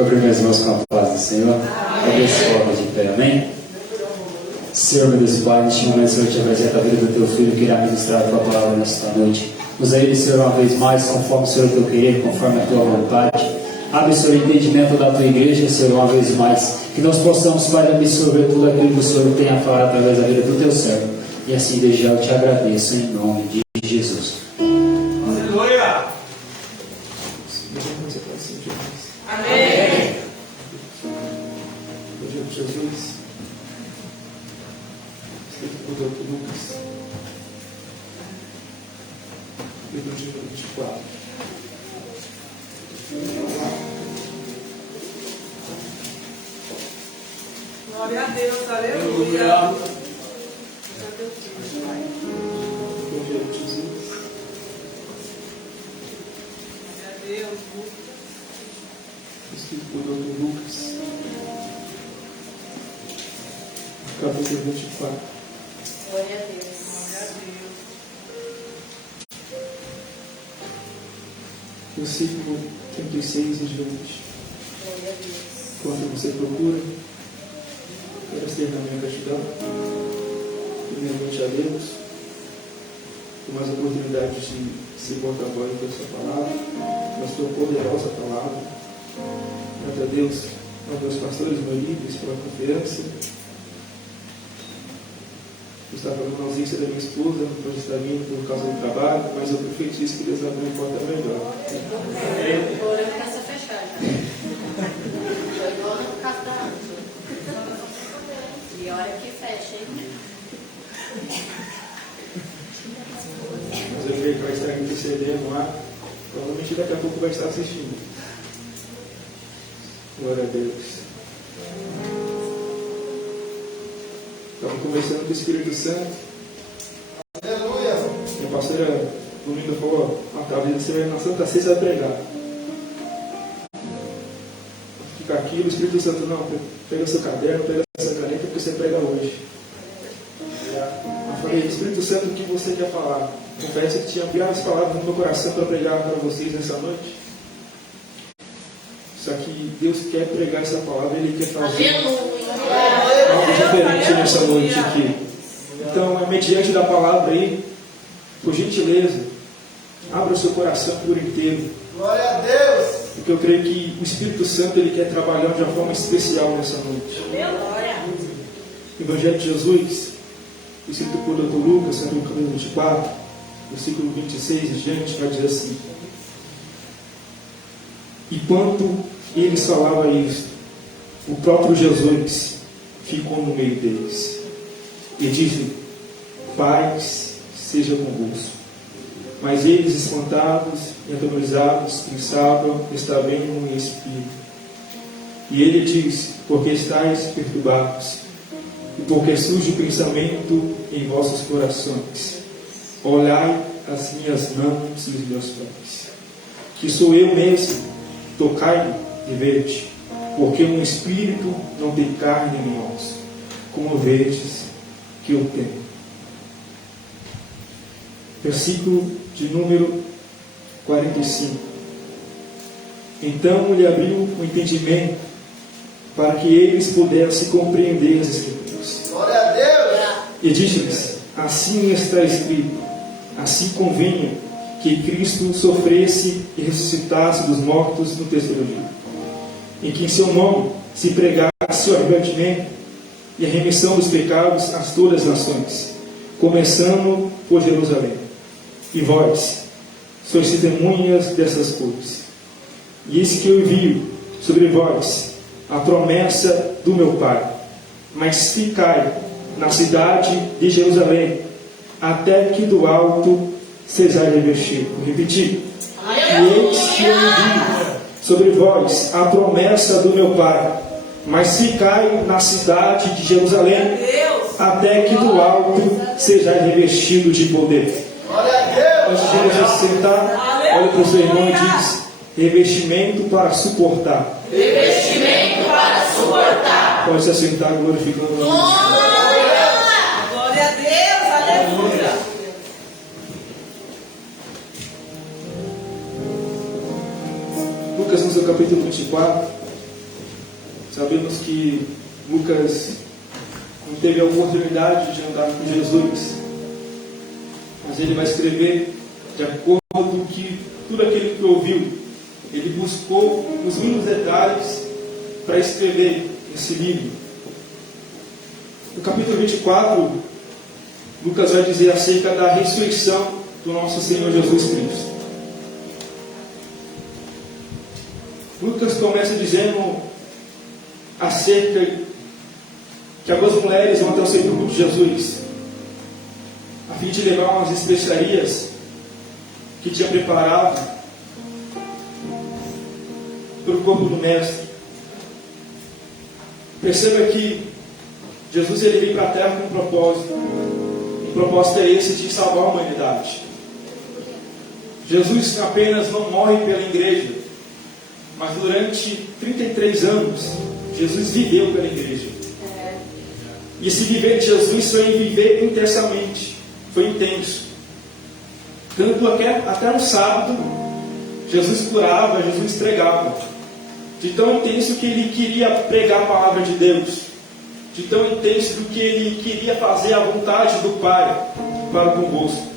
Cobrir minhas mãos com a paz do Senhor. Abençoa de pé, amém? Senhor, meu Deus e Pai, neste momento, Senhor, te apresenta a vida do teu filho que irá ministrar a tua palavra nesta noite. Usa ele, Senhor, uma vez mais, conforme, Senhor, o teu querer, conforme a tua vontade. Abre, Senhor, o entendimento da tua igreja, Senhor, uma vez mais. Que nós possamos, Pai, absorver tudo aquilo que o Senhor tem a falar através da vida do teu servo. E assim, desde já, eu te agradeço, em nome de Jesus. Aleluia! Amém! Hoje é Jesus. Escrito por Dr. Lucas. Livro de número 24. Glória a Deus, aleluia! Evangelho de Jesus. Glória a Deus, Escrito por Dr. Lucas. Capítulo 24. Glória a Deus. glória a Deus. Versículo 36 e diante. Glória a Deus. Quando você procura, quero externar minha gratidão, primeiramente a Deus, por mais oportunidade de ser porta-voz da sua palavra, da sua poderosa palavra. Graças a Deus, aos meus pastores, meus líderes, pela confiança. Eu estava falando na ausência da minha esposa, hoje está vindo por causa do trabalho, mas eu profetizo que Deus abriu uma porta melhor. Agora eu começo a fechar já. Foi igual no caso da Ângela. E hora que fecha, hein? Mas eu creio que vai estar intercedendo lá. Provavelmente daqui a pouco vai estar assistindo. Glória a Deus. Estamos conversando com o Espírito Santo. Aleluia! Minha pastora domingo falou: talvez você vai na Santa Ceia vai pregar. Fica aqui, o Espírito Santo, não, pega seu caderno, pega essa caneta, porque você prega hoje. Eu falei: Espírito Santo, o que você quer falar? Confesso que tinha enviado as palavras no meu coração para pregar para vocês nessa noite. Só que Deus quer pregar essa palavra, Ele quer fazer algo diferente nessa noite aqui. Então, mediante da palavra aí, por gentileza, abra o seu coração por inteiro. Glória a Deus! Porque eu creio que o Espírito Santo Ele quer trabalhar de uma forma especial nessa noite. Evangelho de Jesus, escrito por Dr. Lucas, no capítulo 24, versículo 26 e diante, vai dizer assim: enquanto eles falavam isso, o próprio Jesus ficou no meio deles e disse: paz seja convosco. Mas eles, espantados e atemorizados, pensavam estar bem em espírito. E ele disse: porque estáis perturbados, e porque surge o pensamento em vossos corações. Olhai as minhas mãos e os meus pés, que sou eu mesmo. Tocai-me e vede, porque um espírito não tem carne nem osso, como vedes que eu tenho. Versículo de número 45. Então lhe abriu o entendimento, para que eles pudessem compreender as Escrituras. Glória a Deus! E disse-lhes: assim está escrito, assim convinha que Cristo sofresse e ressuscitasse dos mortos no terceiro dia, em que em seu nome se pregasse o arrependimento e a remissão dos pecados a todas as nações, começando por Jerusalém. E vós sois testemunhas dessas coisas. E eis que eu envio sobre vós a promessa do meu Pai. Mas ficai na cidade de Jerusalém, até que do alto sejais revestido. Vou repetir. E eis que eu envio sobre vós a promessa do meu Pai. Mas ficai na cidade de Jerusalém, até que do alto sejais revestido de poder. Glória a Deus! Antes de você sentar, olha para o seu irmão e diz: revestimento para suportar. Revestimento para suportar. Pode se assentar glorificando o nome de Deus. Glória a Deus, aleluia! Lucas, no seu capítulo 24, Sabemos que Lucas não teve a oportunidade de andar com Jesus, mas ele vai escrever de acordo com tudo aquilo que ouviu. Ele buscou os mínimos detalhes para escrever esse livro. No capítulo 24, Lucas vai dizer acerca da ressurreição do nosso Senhor Jesus Cristo. Lucas começa dizendo acerca que algumas mulheres vão até o sepulcro de Jesus a fim de levar umas especiarias que tinha preparado para o corpo do Mestre. Perceba que Jesus ele veio para a Terra com um propósito. O propósito é esse de salvar a humanidade. Jesus apenas não morre pela igreja, mas durante 33 anos, Jesus viveu pela igreja. E esse viver de Jesus foi viver intensamente, foi intenso. Tanto até no sábado, Jesus curava, Jesus pregava. De tão intenso que ele queria pregar a palavra de Deus. De tão intenso do que ele queria fazer a vontade do Pai para convosco.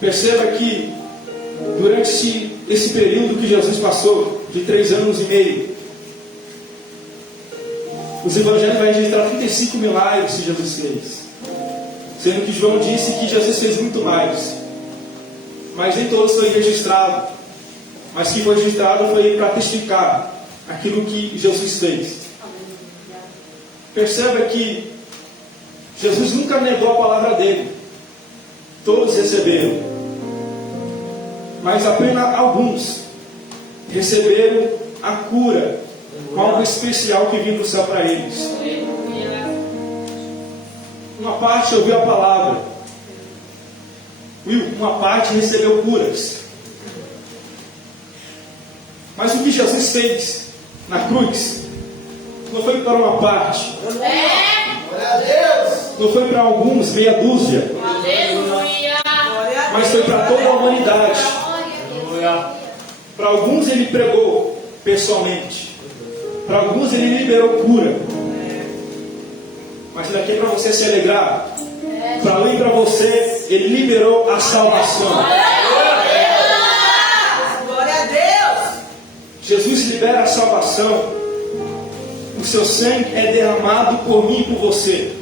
Perceba que durante esse período que Jesus passou, de 3 anos e meio, os evangelhos vão registrar 35 milagres que Jesus fez. Sendo que João disse que Jesus fez muito mais. Mas nem todos foi registrado. Mas que foi registrado foi para testificar aquilo que Jesus fez. Perceba que Jesus nunca negou a palavra dele. Todos receberam. Mas apenas alguns receberam a cura, algo especial que vinha do céu para eles. Uma parte ouviu a palavra, uma parte recebeu curas. Mas o que Jesus fez na cruz não foi para uma parte, Glória a Deus. não foi para alguns, meia dúzia, mas foi para toda a humanidade. Para alguns ele pregou pessoalmente, para alguns ele liberou cura. Mas daqui é para você se alegrar. Para além para você, ele liberou a salvação. Glória a Deus. Jesus libera a salvação. O seu sangue é derramado por mim e por você,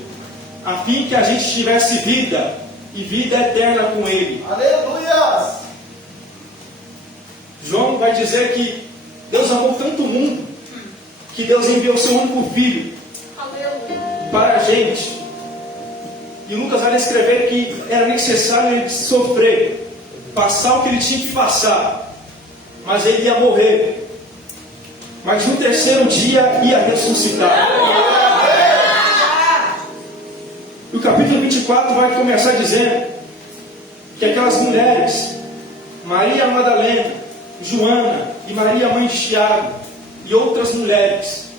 a fim que a gente tivesse vida e vida eterna com ele. Aleluia. João vai dizer que Deus amou tanto o mundo que Deus enviou o seu único filho para a gente. E Lucas vai escrever que era necessário ele sofrer, passar o que ele tinha que passar, mas ele ia morrer, mas no terceiro dia ia ressuscitar. E o capítulo 24 vai começar dizendo que aquelas mulheres, Maria Madalena, Joana e Maria, mãe de Tiago, e outras mulheres,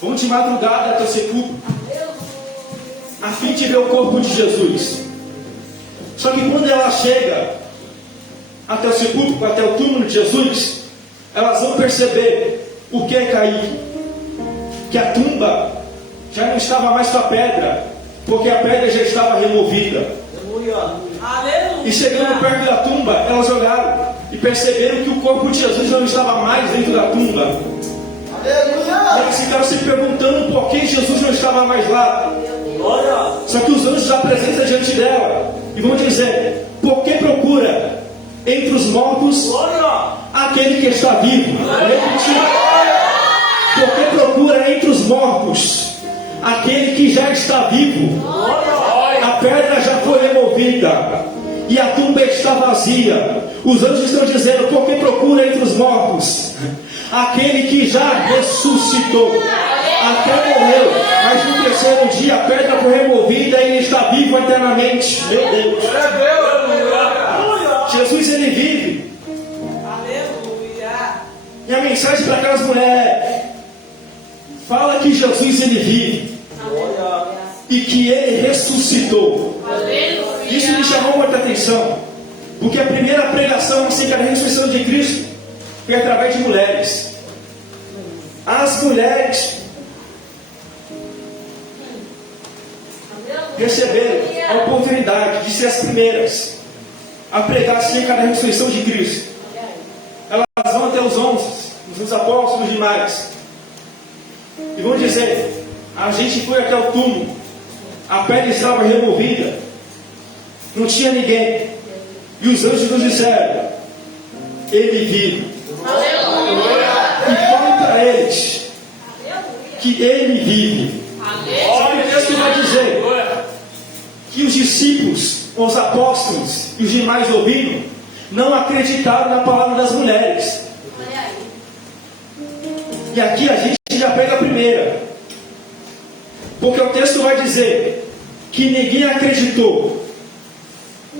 vão de madrugada até o sepulcro, a fim de ver o corpo de Jesus. Só que quando ela chega até o sepulcro, até o túmulo de Jesus, elas vão perceber o que é cair, que a tumba já não estava mais com a pedra, porque a pedra já estava removida. Aleluia. E chegando perto da tumba, elas olharam e perceberam que o corpo de Jesus não estava mais dentro da tumba. E elas ficaram se perguntando por que Jesus não estava mais lá. Só que os anjos apresentam diante dela e vão dizer: por que procura entre os mortos aquele que está vivo? Por que procura entre os mortos aquele que já está vivo? A pedra já foi removida e a tumba está vazia. Os anjos estão dizendo: por que procura entre os mortos aquele que já ressuscitou, até morreu, mas no terceiro dia a pedra foi removida e ele está vivo eternamente. Meu Deus, Jesus ele vive. Aleluia. E a mensagem para aquelas mulheres fala que Jesus ele vive e que ele ressuscitou. Isso me chamou muita atenção, porque a primeira pregação acerca da ressurreição de Cristo foi através de mulheres. As mulheres receberam a oportunidade de ser as primeiras a pregar acerca da ressurreição de Cristo. Elas vão até os 11, os apóstolos demais, e vão dizer: a gente foi até o túmulo, a pele estava removida, não tinha ninguém, e os anjos nos disseram: ele vive. E fale para eles que ele vive. Olha, o texto vai dizer que os discípulos, os apóstolos e os demais ouvindo, não acreditaram na palavra das mulheres. E aqui a gente já pega a primeira, porque o texto vai dizer que ninguém acreditou.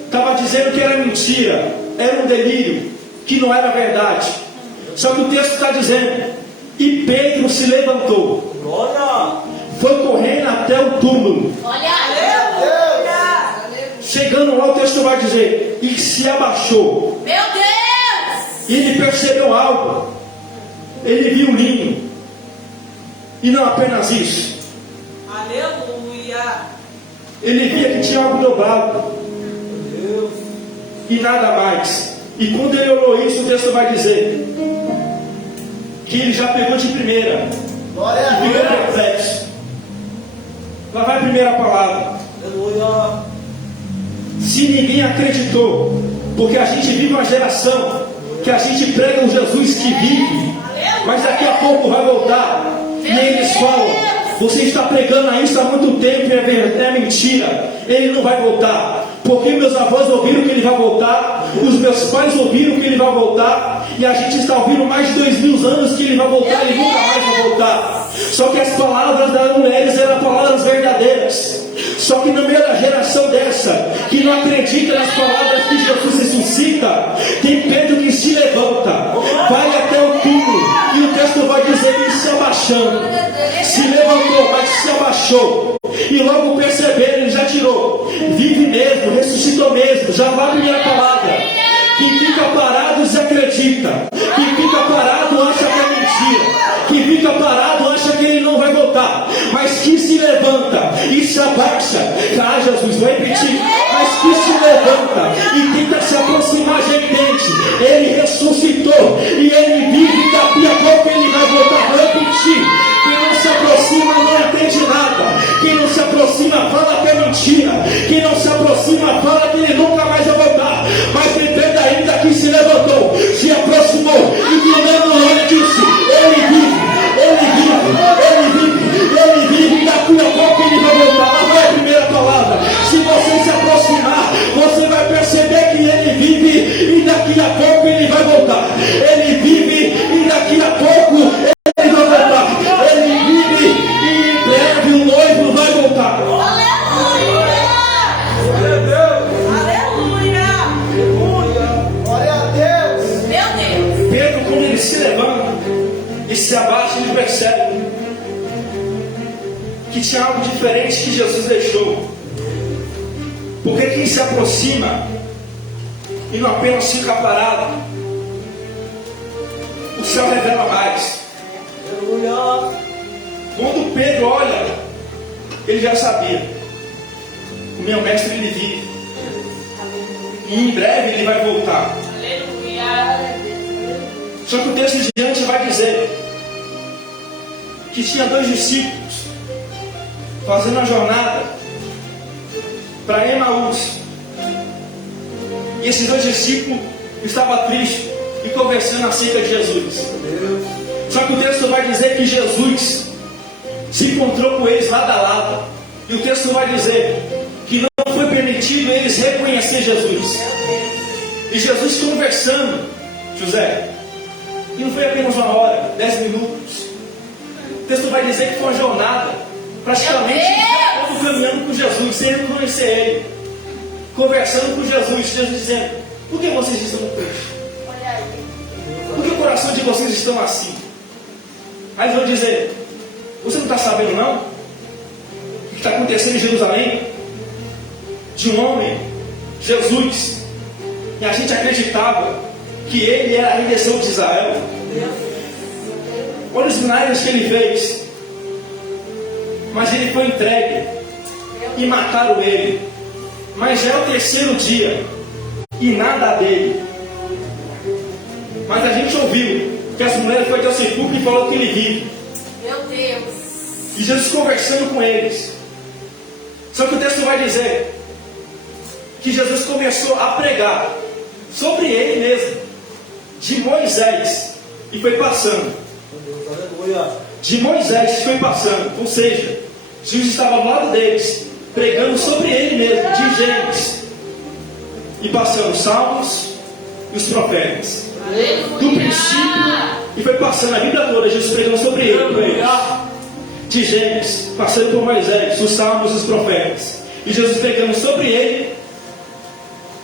Estava dizendo que era mentira, era um delírio, que não era verdade. Só que o texto está dizendo: e Pedro se levantou, foi correndo até o túmulo. Chegando lá, o texto vai dizer: e se abaixou. Meu Deus! E ele percebeu algo. Ele viu o linho. E não apenas isso. Aleluia. Ele via que tinha algo dobrado. E nada mais. E quando ele olhou isso, o texto vai dizer que ele já pegou de primeira. Glória a E ficou Deus. perplexo. Lá vai a primeira palavra. Aleluia. Se ninguém acreditou, porque a gente vive uma geração que a gente prega um Jesus que vive, mas daqui a pouco vai voltar. E eles falam: você está pregando isso há muito tempo e é mentira, ele não vai voltar. Porque meus avós ouviram que ele vai voltar, os meus pais ouviram que ele vai voltar, e a gente está ouvindo mais de 2000 anos que ele vai voltar, ele nunca mais vai voltar. Só que as palavras das mulheres eram palavras verdadeiras. Só que no meio da geração dessa, que não acredita nas palavras que Jesus ressuscita, tem Pedro que se levanta, vai até o túmulo, e o texto vai dizer: ele se abaixando, se levantou, mas se abaixou, e logo perceberam, ele já tirou, vive mesmo, ressuscitou mesmo. Já vai a primeira palavra: quem fica parado desacredita, quem fica parado acha que é mentira, quem fica parado acha que ele não vai voltar, mas que se levanta e se abaixa. Ah, Jesus, vou repetir: mas que se levanta e tenta se aproximar, já entende, ele ressuscitou e ele vive, daqui a pouco ele vai voltar. Vou repetir: quem não se aproxima não entende nada, quem não se aproxima fala que é mentira, quem não se aproxima fala que ele nunca mais vai voltar. Mas depende ainda que se levantou, se aproximou e virando o olho disse: ele vive, ele vive, ele vive, ele vive, daqui a pouco ele vai voltar. Lá vai a primeira palavra: se você se aproximar, você vai perceber que ele vive e daqui a pouco ele vai voltar. Ele vive e daqui a pouco ele vai voltar. Ele vive e em breve o noivo vai voltar. Glória a Deus. Pedro, quando ele se levanta e se abaixa, ele percebe que tinha algo diferente que Jesus deixou. Porque quem se aproxima e não apenas fica parado, o céu revela mais. Aleluia. Quando Pedro olha, ele já sabia: o meu mestre ele vive, e em breve ele vai voltar. Só que o texto diante vai dizer que tinha 2 discípulos fazendo a jornada para Emaús. E esses 2 discípulos estavam tristes e conversando acerca de Jesus. Só que o texto vai dizer que Jesus se encontrou com eles lado a lado. E o texto vai dizer que não foi permitido eles reconhecer Jesus. E Jesus conversando, José, e não foi apenas 1 hora, 10 minutos. O texto vai dizer que foi uma jornada, praticamente todo caminhando com Jesus, sem reconhecer ele, conversando com Jesus, Jesus dizendo: por que vocês estão tristes? Por que o coração de vocês estão assim? Aí eles vão dizer: você não está sabendo não? O que está acontecendo em Jerusalém? De um homem, Jesus, e a gente acreditava que ele era a redenção de Israel. Olha os milagres que ele fez. Mas ele foi entregue e mataram ele. Mas é o terceiro dia e nada dele. Mas a gente ouviu que as mulheres foram até o sepulcro e falou que ele vive. Meu Deus. E Jesus conversando com eles. Só que o texto vai dizer que Jesus começou a pregar sobre ele mesmo, de Moisés, e foi passando. Aleluia. De Moisés foi passando, ou seja, Jesus estava ao lado deles, pregando sobre ele mesmo, de Gênesis, e passando os salmos e os profetas. Do princípio, e foi passando a vida toda, Jesus pregando sobre ele, com eles. De Gênesis, passando por Moisés, os salmos e os profetas. E Jesus pregando sobre ele,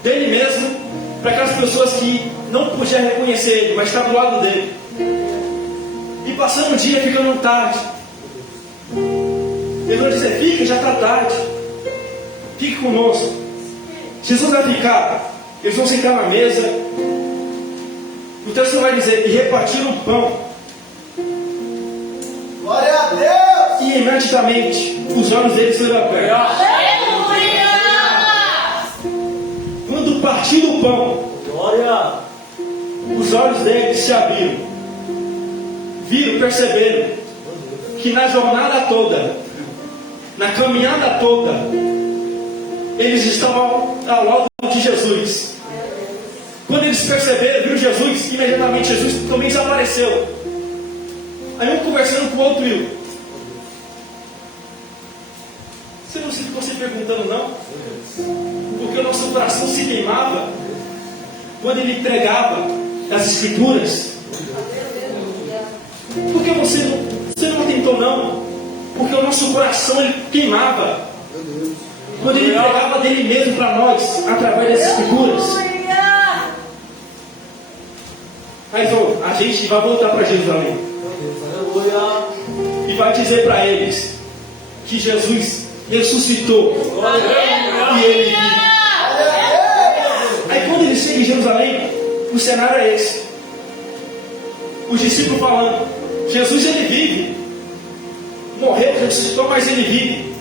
dele mesmo, para aquelas pessoas que não podiam reconhecer ele, mas estavam do lado dele. E passando o dia, ficando tarde. Ele vai dizer: fica, já está tarde. Fique conosco. Jesus vai ficar. Eles vão sentar na mesa. O texto vai dizer: e repartiram o pão. Glória a Deus. E imediatamente os olhos deles se levantaram. Aleluia! Quando partiram o pão, Glória. os olhos deles se abriram. Viram, perceberam que na jornada toda, na caminhada toda, eles estavam ao lado de Jesus. Quando eles perceberam, viram Jesus, imediatamente Jesus também desapareceu. Aí um conversando com o outro, viu? Você não ficou se perguntando, não? Porque o nosso coração se queimava quando ele pregava as Escrituras. Por que você não tentou, não? Porque o nosso coração ele queimava quando ele pregava dele mesmo para nós, através das Escrituras. Aí falou: a gente vai voltar para Jerusalém. Aleluia. E vai dizer para eles que Jesus ressuscitou. E ele vive. Aí quando eles chegam em Jerusalém, o cenário é esse. Os discípulos falando: Jesus ele vive. Morreu, ressuscitou, mas ele vive.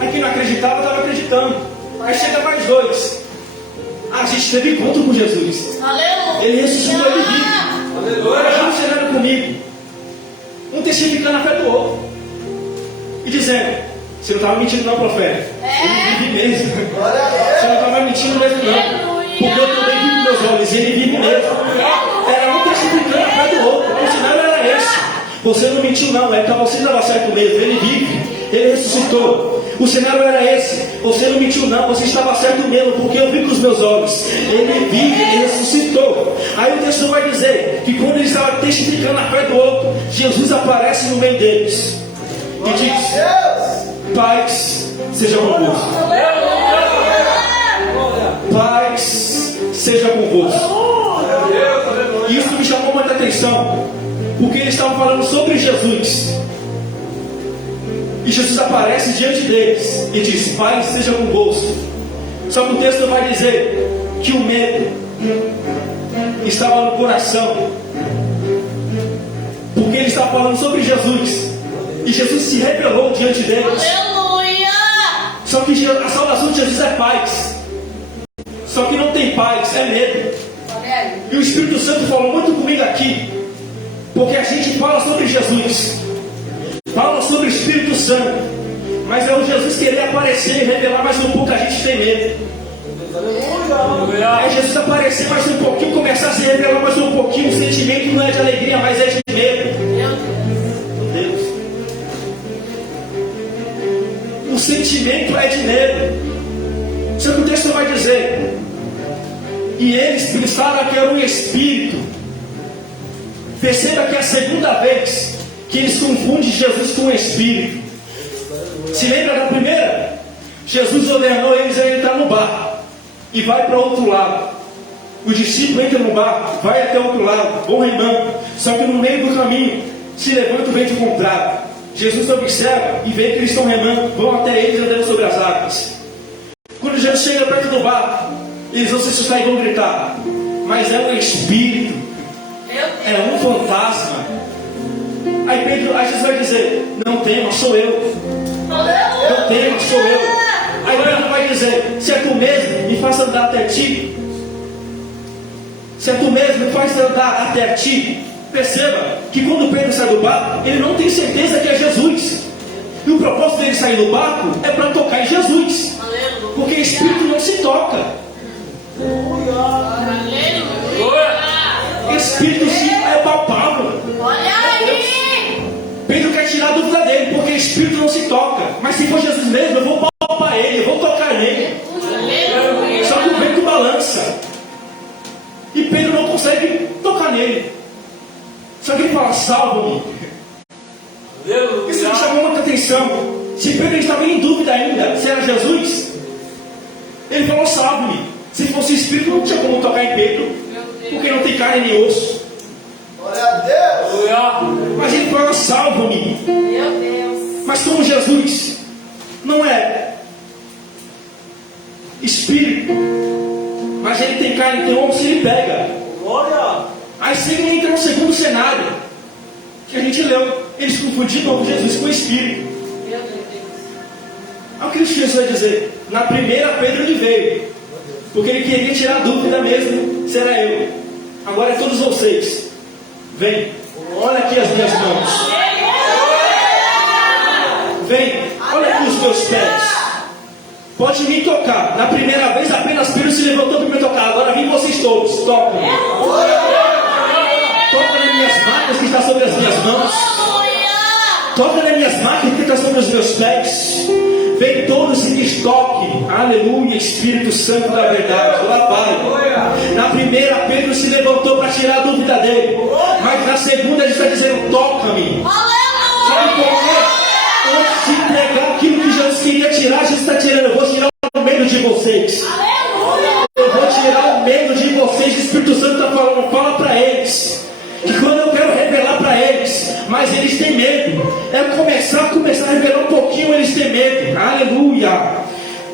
Aí quem não acreditava, estava acreditando. Aí chega mais dois: a gente teve encontro com Jesus. Aleluia! Ele ressuscitou, ele vive. Aleluia. Agora chegaram comigo, um testificando a fé do outro e dizendo: você não estava mentindo não, profeta. Ele vive mesmo. Glória a Deus. Você não estava mentindo mesmo não, porque eu também vi com meus olhos e ele vive mesmo. Era um testificando a fé do outro. O sinal era esse: você não mentiu não, é que você estava certo mesmo. Ele vive, ele ressuscitou. O cenário era esse: você não mentiu não, você estava certo mesmo, porque eu vi com os meus olhos. Ele vive, ele ressuscitou. Aí o texto vai dizer que quando ele estava testificando a fé do outro, Jesus aparece no meio deles e diz: Deus. paz seja convosco. Paz seja convosco. E isso me chamou muita atenção, porque eles estavam falando sobre Jesus. E Jesus aparece diante deles e diz: paz seja convosco. Só que o texto vai dizer que o medo estava no coração, porque ele estava falando sobre Jesus. E Jesus se revelou diante deles. Aleluia! Só que a salvação de Jesus é paz. Só que não tem paz, é medo. E o Espírito Santo falou muito comigo aqui, porque a gente fala sobre Jesus, fala sobre o Espírito Santo, mas é o Jesus querer aparecer e revelar mais um pouco, a gente tem medo. É Jesus aparecer mais um pouquinho, começar a se revelar mais um pouquinho. O sentimento não é de alegria, mas é de medo. Meu Deus. O sentimento é de medo. Só que o texto vai dizer: e eles pensaram que era um espírito. Perceba que é a segunda vez que eles confundem Jesus com o espírito. Se lembra da primeira? Jesus ordenou eles a entrar no barco e vai para outro lado. O discípulo entra no barco, vai até o outro lado, vão remando. Só que no meio do caminho se levanta o vento contrário. Jesus observa e vê que eles estão remando, vão até eles andando sobre as águas. Quando Jesus chega perto do barco, eles vão se assustar e vão gritar: mas é um espírito, é um fantasma. Aí Jesus vai dizer: não temas, sou eu. Não temas, sou eu. Aí Pedro vai dizer: se é tu mesmo, me faça andar até ti. Se é tu mesmo, me faz andar até ti. Perceba que quando Pedro sai do barco, ele não tem certeza que é Jesus. E o propósito dele sair do barco é para tocar em Jesus. Porque Espírito não se toca. Espírito sim é palpável. Pedro quer tirar a dúvida dele, porque Espírito não se toca. Mas se for Jesus mesmo, eu vou palpar ele, eu vou tocar nele. Só que o vento balança. E Pedro não consegue tocar nele. Só que ele fala: salva-me. Isso me chamou muita atenção. Se Pedro estava em dúvida ainda se era Jesus, ele falou: salve-me. Se fosse Espírito, não tinha como tocar em Pedro, porque não tem carne nem osso. Glória a Deus. Mas ele fala: salva-me. Meu Deus. Mas como Jesus não é Espírito, mas ele tem carne e tem osso, ele pega. Glória. Aí ele entra no segundo cenário que a gente leu. Eles confundiram Jesus com o Espírito. Meu Deus. Olha o que Jesus vai dizer. Na primeira Pedro ele veio, porque ele queria tirar a dúvida mesmo se era eu. Agora é todos vocês. Vem, olha aqui as minhas mãos. Vem, olha aqui os meus pés. Pode me tocar. Na primeira vez apenas Pedro se levantou para me tocar. Agora vem vocês todos, toquem. Toca nas minhas marcas que está sobre as minhas mãos. Toca nas minhas marcas que está sobre os meus pés. Vem todos e me toquem. Aleluia, Espírito Santo da verdade. Lá vai. Na primeira Pedro se levantou para tirar a dúvida dele. Mas na segunda ele está dizendo: toca-me. Sabe por quê? Antes de entregar aquilo que Jesus queria tirar, Jesus está tirando. Eu vou tirar o medo de vocês. Eu vou tirar o medo de vocês. O Espírito Santo está falando: fala para eles que quando eu quero revelar para eles, mas eles têm medo. É começar a revelar um pouquinho, eles têm medo. Aleluia.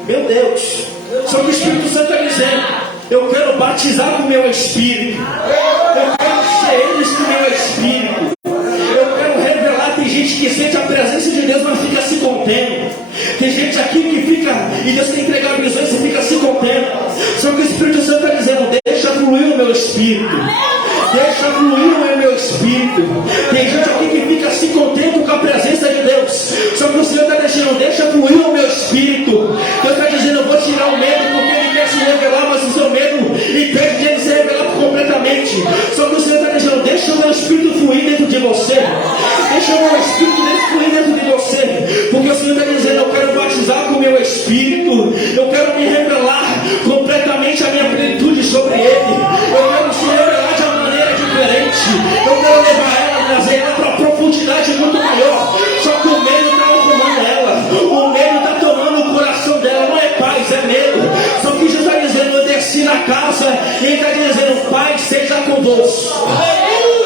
Meu Deus. Só que o Espírito Santo está dizendo: eu quero batizar com o meu Espírito. Eu quero encher eles com o meu Espírito. Eu quero revelar. Tem gente que sente a presença de Deus, mas fica se contendo. Tem gente aqui que fica, e Deus tem entregado visões e fica se contendo. Só que o Espírito Santo está dizendo: deixa fluir o meu Espírito. Deixa fluir o meu Espírito. Tem gente aqui que fica se contendo com a presença de Deus. Só que o Senhor está deixando: deixa fluir o meu Espírito. Deus está dizendo: eu vou tirar o medo, porque Ele quer se revelar, mas o seu medo impede de Ele se revelar completamente. Só que o Senhor está dizendo: deixa o meu Espírito fluir dentro de você. Deixa o meu Espírito fluir dentro de você. Porque o Senhor está dizendo: eu quero batizar com o meu Espírito. Eu quero me revelar completamente a minha plenitude sobre Ele. Eu quero se revelar de uma maneira diferente. Eu quero levar ela, trazer ela para uma profundidade muito maior. Só que o medo está tomando ela. O medo está tomando o coração dela. Não é paz, é medo. Só que Jesus está dizendo: eu desci na casa e Ele está dizendo: Pai seja convosco.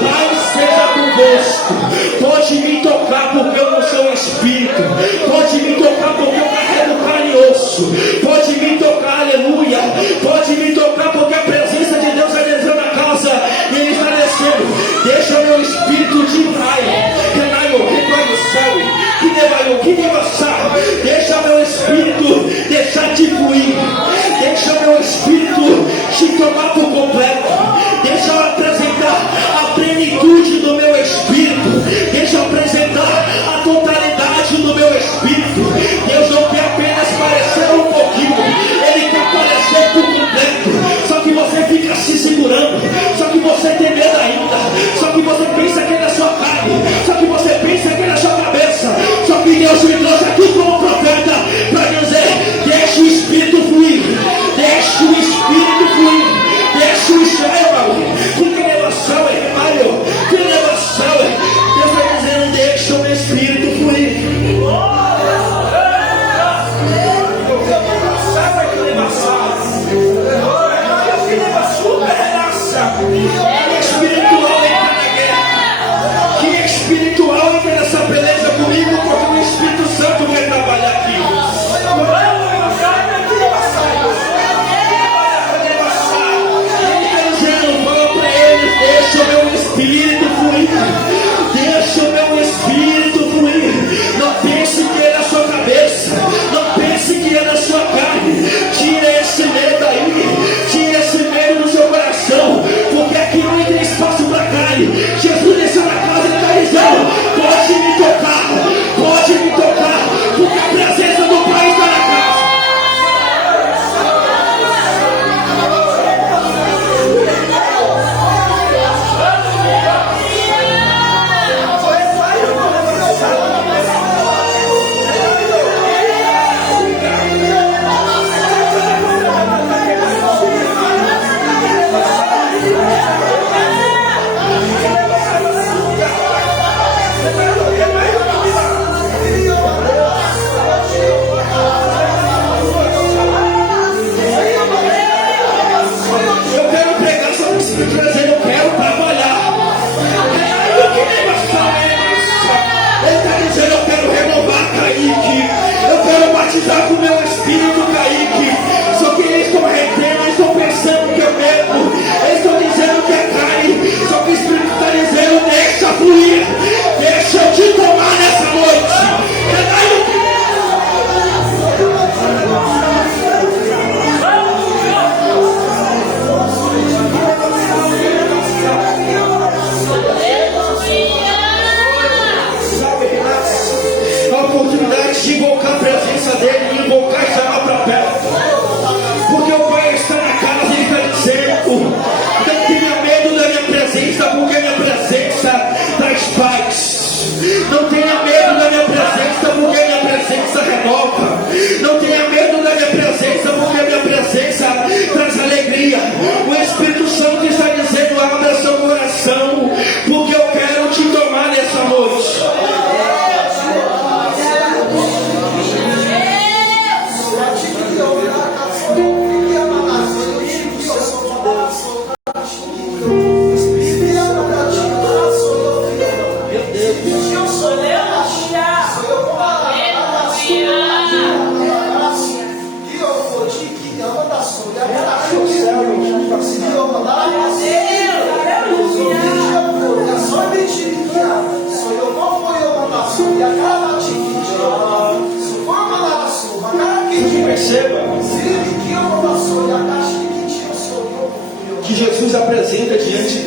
Pai seja convosco. Pode me tocar porque eu não sou Espírito. Pode me tocar porque eu carrego carne e osso. Pode me tocar, aleluia. Pode me tocar porque a presença de Deus vai descendo na casa e Ele está descendo. Deixa o meu Espírito de praia. Deixa meu Espírito deixar de fluir. Deixa meu Espírito te tomar por completo. Deixa eu apresentar a plenitude do meu Espírito. Deixa eu apresentar a totalidade do meu Espírito. Deus não quer apenas parecer um pouquinho.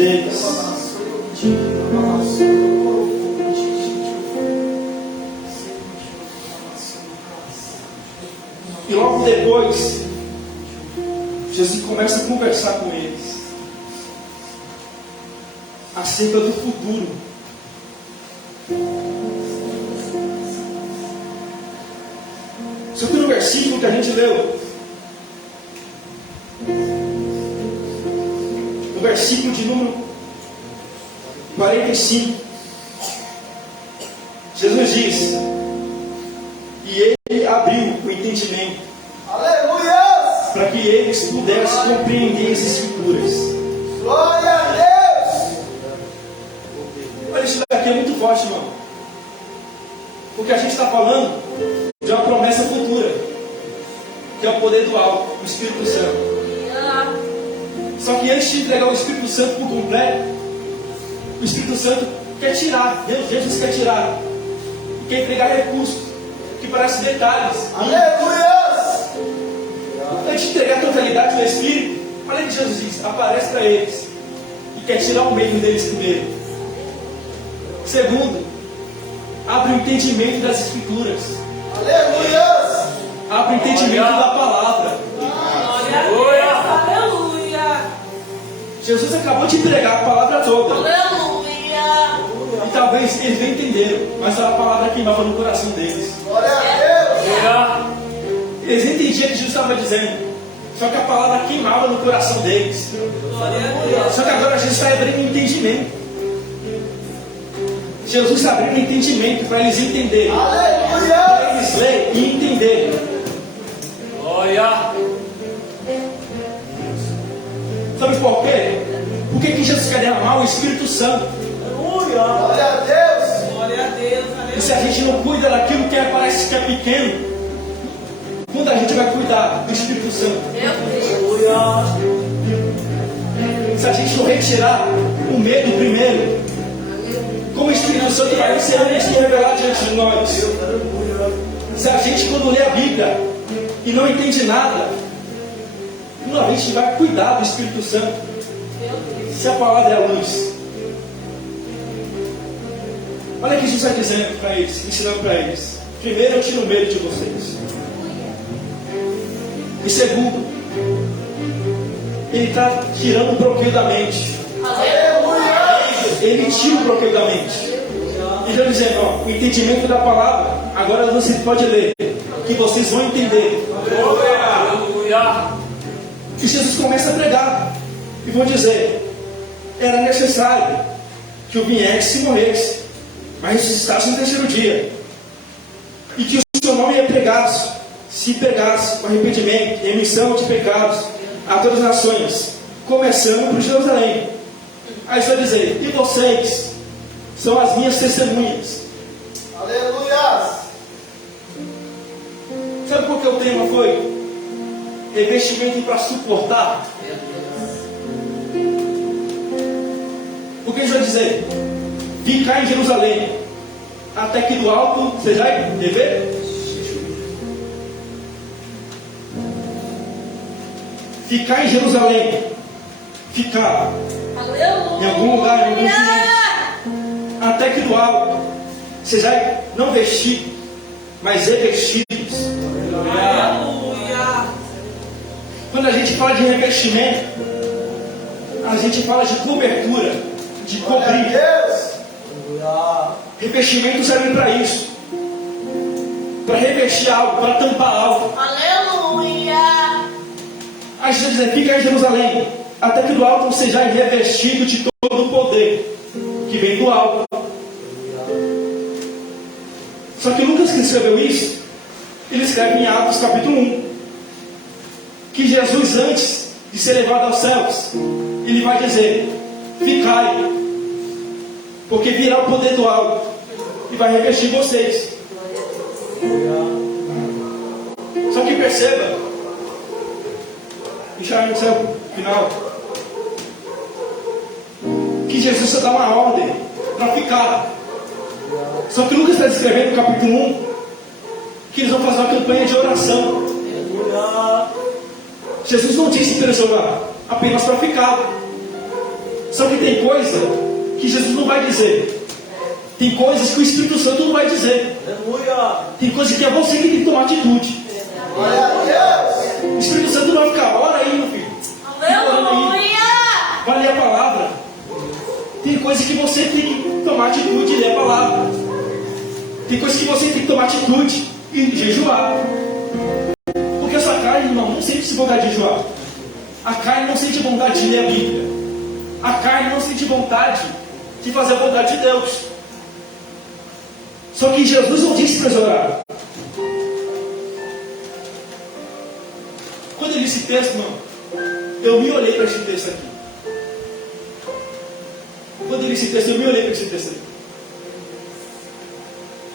deles. E logo depois, Jesus começa a conversar com eles acerca do futuro. Só que no versículo que a gente leu, no versículo de número 45, Jesus diz: e ele abriu o entendimento, Aleluia! para que eles pudessem compreender as Escrituras. Glória a Deus! Olha, isso daqui é muito forte, irmão. Porque a gente está falando de uma promessa futura, que é o poder do alto, o Espírito Santo. Só que antes de entregar o Espírito Santo por completo, o Espírito Santo quer tirar, Jesus quer tirar, e quer entregar recursos, que parecem detalhes. Aleluia! Antes de entregar a totalidade do Espírito, olha o que Jesus diz: aparece para eles, e quer tirar o medo deles primeiro. Segundo, abre o entendimento das Escrituras. Aleluia! Abre o entendimento da palavra. Glória a Deus. Aleluia. Jesus acabou de entregar a palavra toda. Aleluia. E talvez eles não entenderam, mas a palavra queimava no coração deles. Glória a Deus! Eles entendiam o que Jesus estava dizendo, só que a palavra queimava no coração deles. Glória a Deus. Só que agora Jesus está abrindo o entendimento. Jesus está abrindo o entendimento para eles entenderem, Aleluia! para eles lerem e entenderem. Glória. Sabe por quê? Por que Jesus quer derramar o Espírito Santo? Glória a Deus! Glória a Deus. E se a gente não cuida daquilo que parece que é pequeno, quando a gente vai cuidar do Espírito Santo? Meu Deus. Se a gente não retirar o medo primeiro, como o Espírito Santo vai se revelar diante de nós? Se a gente, quando lê a Bíblia e não entende nada, como a gente vai cuidar do Espírito Santo? Se a palavra é a luz. Olha o que Jesus está dizendo para eles, ensinando para eles. Primeiro, eu tiro o medo de vocês. E segundo, ele está tirando o bloqueio da mente. Ele tira o bloqueio da mente. Ele está dizendo, ó, o entendimento da palavra, agora você pode ler, que vocês vão entender. Aleluia. E Jesus começa a pregar e vou dizer: era necessário que eu viesse e morresse, mas ressuscitasse no terceiro dia, e que o seu nome pregasse, se pregasse com arrependimento e remissão de pecados a todas as nações, começando por Jerusalém. Aí você vai dizer: e vocês são as minhas testemunhas. Aleluia! Sabe qual que o tema foi? Revestimento para suportar. O que a gente vai dizer? Ficar em Jerusalém, até que do alto você vai rever. Ficar em Jerusalém, ficar em algum lugar, em algum ambiente, até que do alto sejais não vestidos, mas revestidos. Aleluia. Quando a gente fala de revestimento, a gente fala de cobertura, de Glória cobrir. a Deus! Revestimento serve para isso, para revestir algo, para tampar algo. Aleluia. A gente vai dizer: fica em Jerusalém, até que do alto sejais revestido de todo o poder que vem do alto. Só que Lucas, que escreveu isso, ele escreve em Atos capítulo 1, que Jesus, antes de ser levado aos céus, ele vai dizer: ficai, porque virá o poder do alto e vai revestir vocês. Só que perceba, e já no seu final, que Jesus só dá uma ordem para ficar. Só que Lucas está escrevendo no capítulo 1 que eles vão fazer uma campanha de oração. Jesus não disse para eles orar, apenas para ficar. Só que tem coisa que Jesus não vai dizer. Tem coisas que o Espírito Santo não vai dizer. Aleluia. Tem coisas que é você que tem que tomar atitude. Glória a Deus. O Espírito Santo não vai ficar, ora aí, meu filho. Aleluia. Vai ler a palavra. Tem coisa que você tem que tomar atitude e ler a palavra. Tem coisa que você tem que tomar atitude e jejuar. Porque essa carne, irmão, não sente vontade de jejuar. A carne não sente vontade de ler a Bíblia. A carne não sente vontade de fazer a vontade de Deus. Só que Jesus não disse para orar. Quando eu li esse texto, irmão, eu me olhei para esse texto aqui. Quando eu li esse texto, eu me olhei para esse texto aqui.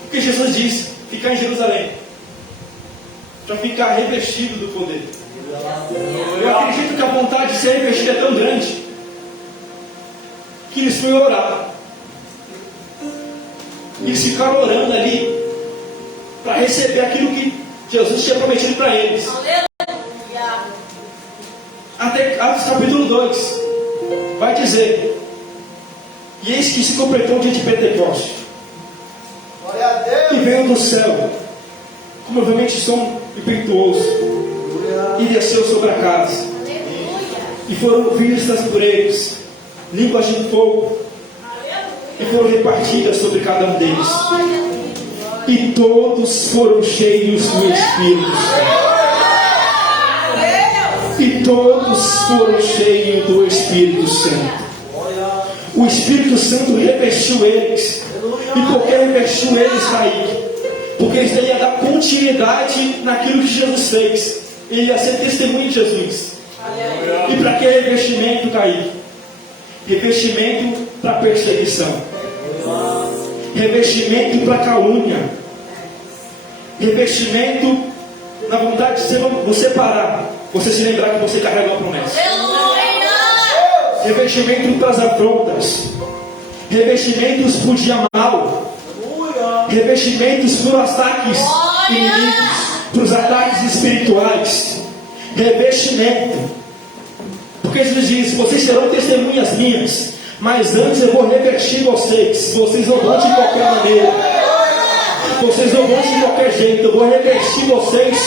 Porque Jesus disse, ficar em Jerusalém, para ficar revestido do poder. Eu acredito que a vontade de ser revestido é tão grande, que eles foram orar. Eles ficaram orando ali, para receber aquilo que Jesus tinha prometido para eles. Até Atos capítulo 2, vai dizer, e eis que se completou o dia de Pentecostes. Glória a Deus. E veio do céu, como obviamente som impetuoso, e desceu sobre a casa. E foram vistas por eles línguas de fogo, e foram repartidas sobre cada um deles. E todos foram cheios do Espírito Santo. E todos foram cheios do Espírito Santo. O Espírito Santo revestiu eles. E por que revestiu eles, Kaique? Porque eles iam dar continuidade naquilo que Jesus fez. Ele ia ser testemunho de Jesus. E para que revestimento, Kaique? Revestimento para perseguição. Revestimento para calúnia. Revestimento na vontade de você parar. Você se lembrar que você carregou a promessa. Revestimento para as afrontas. Revestimentos para o dia mal. Revestimentos para os ataques inimigos. Para os ataques espirituais. Revestimento. Porque Jesus diz, vocês serão testemunhas minhas. Mas antes eu vou revestir vocês. Vocês não vão de qualquer maneira. Vocês não vão de qualquer jeito. Eu vou revestir vocês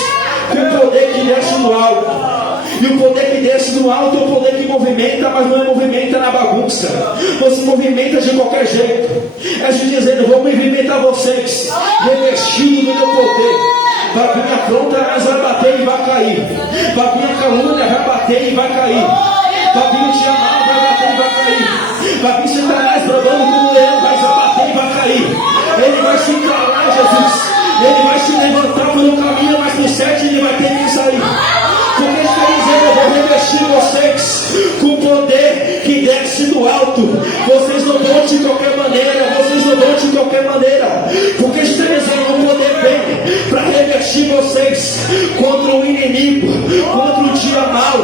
com o poder que desce do alto. E o poder que desce do alto é o poder que movimenta, mas não é movimenta na bagunça. Você movimenta de qualquer jeito. É Jesus dizendo, vou movimentar vocês, revestido no meu poder. Vai vir a afronta, mas vai bater e vai cair. Vai vir a calúnia, vai bater e vai cair. Vai vir o dia mal, vai bater e vai cair. Vai vir Satanás bravando como um leão, mas vai bater e vai cair. Ele vai se calar, Jesus. Ele vai se levantar por um caminho, mas no 7 ele vai ter que sair. Porque ele está dizendo, eu vou revestir vocês com o poder que desce do alto. Vocês não vão de qualquer maneira. Vocês não vão de qualquer maneira. Porque ele está dizendo, o poder vem para revestir vocês contra o inimigo, contra o dia mau,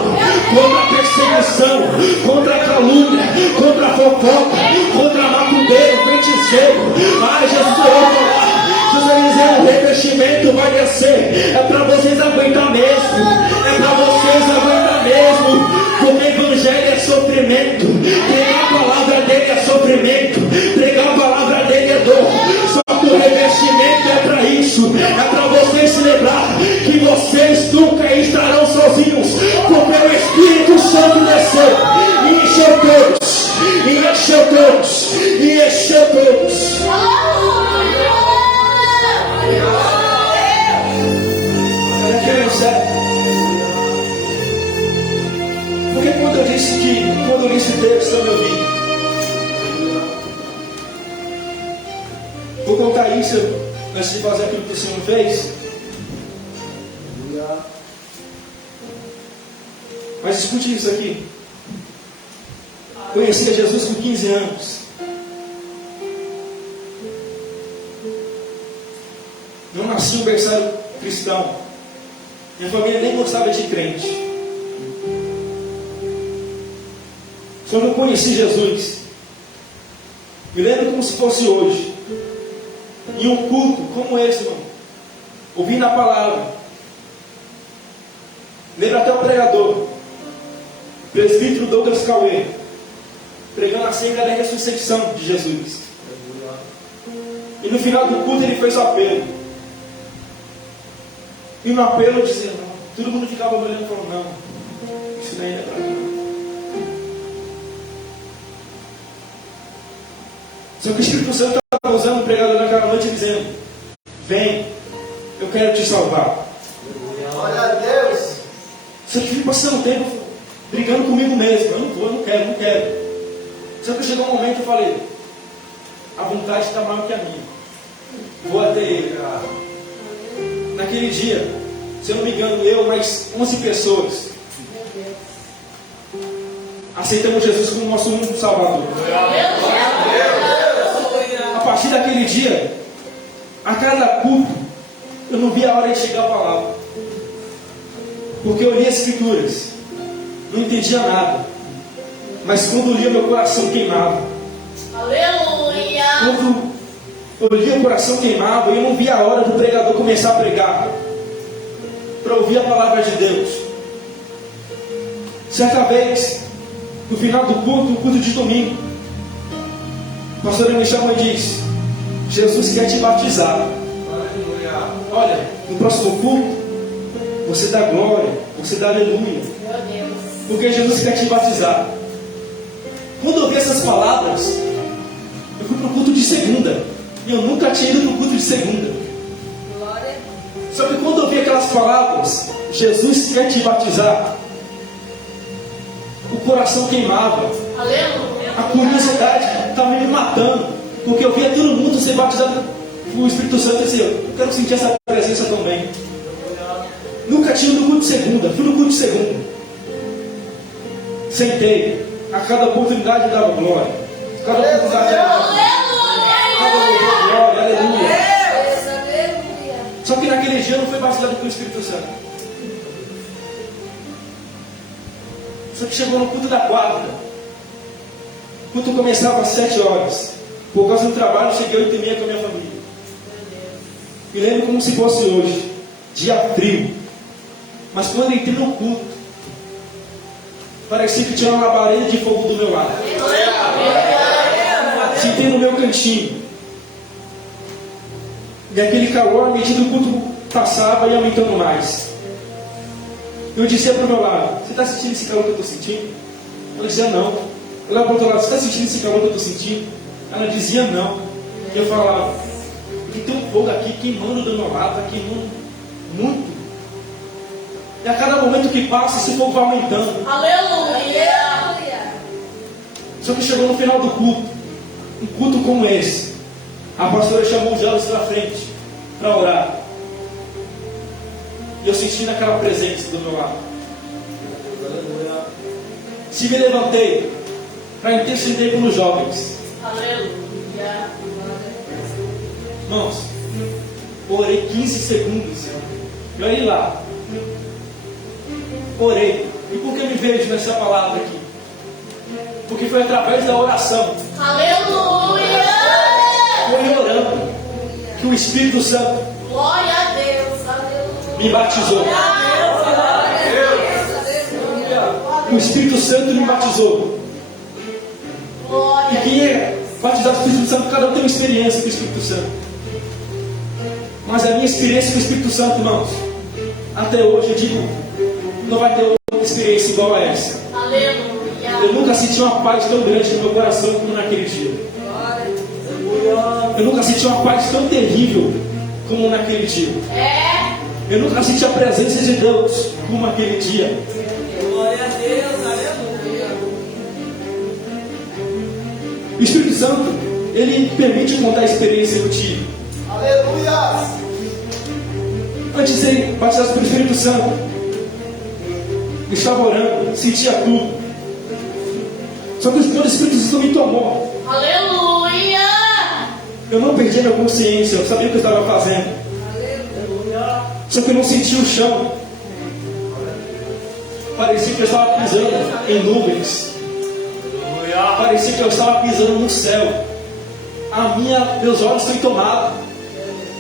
contra a perseguição, contra a calúnia, contra a fofoca, contra a macumbeiro, feiticeiro. Ai, Jesus, eu vou falar. Jesus está dizendo, o revestimento vai descer. É para vocês aguentar mesmo. É para vocês aguentar mesmo. Porque o evangelho é sofrimento. Pregar a palavra dele é sofrimento. Pregar a palavra dele é dor. Só que o revestimento é para isso. É para vocês se lembrar que vocês nunca estarão sozinhos. Porque o Espírito Santo desceu e encheu todos. E encheu todos. E encheu todos. Porque quando eu li esse texto, eu me ouvi. Vou contar isso antes de fazer aquilo que o Senhor fez. Mas escute isso aqui. Conheci a Jesus com 15 anos. Não nasci em um berçário cristão. Minha família nem gostava de crente. Quando eu conheci Jesus, me lembro como se fosse hoje, em um culto como esse, irmão, ouvindo a palavra. Lembro até o pregador, presbítero Douglas Cauê. pregando acerca da ressurreição de Jesus. E no final do culto ele fez o apelo. E no apelo dizia, não. Todo mundo ficava olhando e falou, não, isso daí não é para mim. Só que o Espírito Santo estava usando o pregador naquela noite dizendo, vem, eu quero te salvar. Glória a Deus. Só que eu fui passando tempo brigando comigo mesmo. Eu não vou, eu não quero. Só que chegou um momento que eu falei, a vontade está maior que a minha. Vou até ele. Naquele dia, se eu não me engano, eu mais 11 pessoas aceitamos Jesus como nosso único Salvador. A partir daquele dia, a cada culto, eu não via a hora de chegar a palavra. Porque eu lia as Escrituras, não entendia nada. Mas quando eu lia, meu coração queimava. Aleluia! Quando eu lia, o coração queimava, eu não via a hora do pregador começar a pregar, para ouvir a palavra de Deus. Certa vez, no final do culto, o culto de domingo, a pastora me chamou e disse, Jesus quer te batizar. Olha, no próximo culto, você dá glória, você dá aleluia. Meu Deus. Porque Jesus quer te batizar. Quando eu vi essas palavras, eu fui para o culto de segunda. E eu nunca tinha ido para o culto de segunda. Glória. Só que quando eu vi aquelas palavras, Jesus quer te batizar, o coração queimava. Aleluia. A curiosidade estava me matando. Porque eu via todo mundo ser batizado com o Espírito Santo e disse, eu quero sentir essa presença também. Nunca tinha ido no culto de segunda. Fui no culto de segunda. Sentei. A cada oportunidade eu dava glória. A cada oportunidade eu dava glória. Aleluia. Só que naquele dia eu não fui batizado com o Espírito Santo. Só que chegou no culto da quarta. O culto começava às 7 horas. Por causa do trabalho, eu cheguei às 8h30 com a minha família. Me lembro como se fosse hoje. Dia frio. Mas quando eu entrei no culto, parecia que tinha uma labareda de fogo do meu lado. Sentei no meu cantinho. E aquele calor, à medida que o culto passava, ia aumentando mais. Eu dizia para o meu lado, você está sentindo esse calor que eu estou sentindo? Ela dizia não. Eu olhava para o outro lado, você está sentindo esse calor que eu estou sentindo? Ela dizia não. E eu falava, porque tem um fogo aqui queimando do meu lado, está queimando muito. E a cada momento que passa, esse fogo vai aumentando. Aleluia! Só que chegou no final do culto, um culto como esse, a pastora chamou os jovens para frente, para orar. E eu senti naquela presença do meu lado. Se me levantei para interceder pelos jovens. Aleluia! Irmãos, orei 15 segundos. E olha lá. Orei. E por que me vejo nessa palavra aqui? Porque foi através da oração. Aleluia! Foi orando que o Espírito Santo Glória a Deus! Aleluia! me batizou. O Espírito Santo me batizou. E quem é batizado com o Espírito Santo, cada um tem uma experiência com o Espírito Santo. Mas a minha experiência com o Espírito Santo, irmãos, até hoje eu digo, não vai ter outra experiência igual a essa. Aleluia! Eu nunca senti uma paz tão grande no meu coração como naquele dia. Eu nunca senti uma paz tão terrível como naquele dia. Eu nunca senti a presença de Deus como naquele dia. Glória a Deus, aleluia. O Espírito Santo, ele permite contar a experiência que eu tive. Aleluia. Antes de ser batizado pelo Espírito Santo, eu estava orando, sentia tudo. Só que quando o Espírito Santo me tomou, Aleluia! eu não perdi a minha consciência, eu sabia o que eu estava fazendo. Só que eu não sentia o chão. Parecia que eu estava pisando em nuvens. Parecia que eu estava pisando no céu. Meus olhos foram tomados.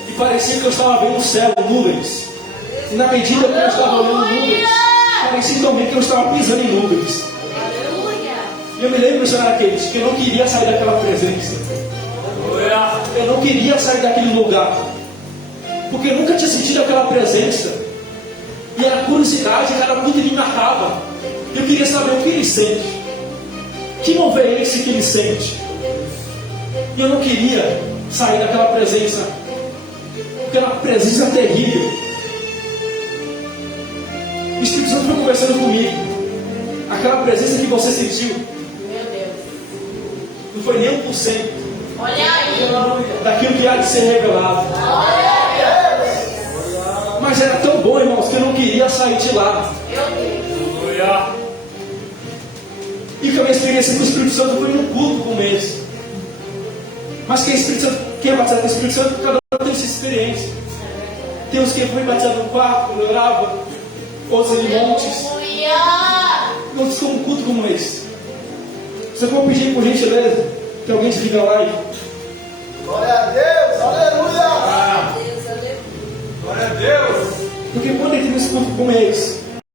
E parecia que eu estava vendo o céu, nuvens. E na medida que eu estava olhando nuvens, parecia também que eu estava pisando em nuvens. Aleluia! E eu me lembro, missionário Kate, que eu não queria sair daquela presença. Eu não queria sair daquele lugar. Porque eu nunca tinha sentido aquela presença. E a curiosidade, cara, muito me marcava. Eu queria saber o que ele sente. Que mover é esse que ele sente? E eu não queria sair daquela presença. Aquela presença terrível. O Espírito Santo foi conversando comigo. Aquela presença que você sentiu Meu Deus. não foi nem 1% Olha aí. daquilo que há de ser revelado. Mas era tão bom, irmãos, que eu não queria sair de lá. Meu Deus. E que a minha experiência com o Espírito Santo foi num culto com um mês. Mas quem é batizado com o Espírito Santo, cada um tem essa experiência. Tem uns que foi batizado no quarto, quando orava, outros em montes. Outros como um culto como esse. Você pode pedir por gentileza que alguém se liga lá e... Glória a Deus, aleluia. Deus, aleluia. Glória a Deus. Porque quando entra nesse culto como esse,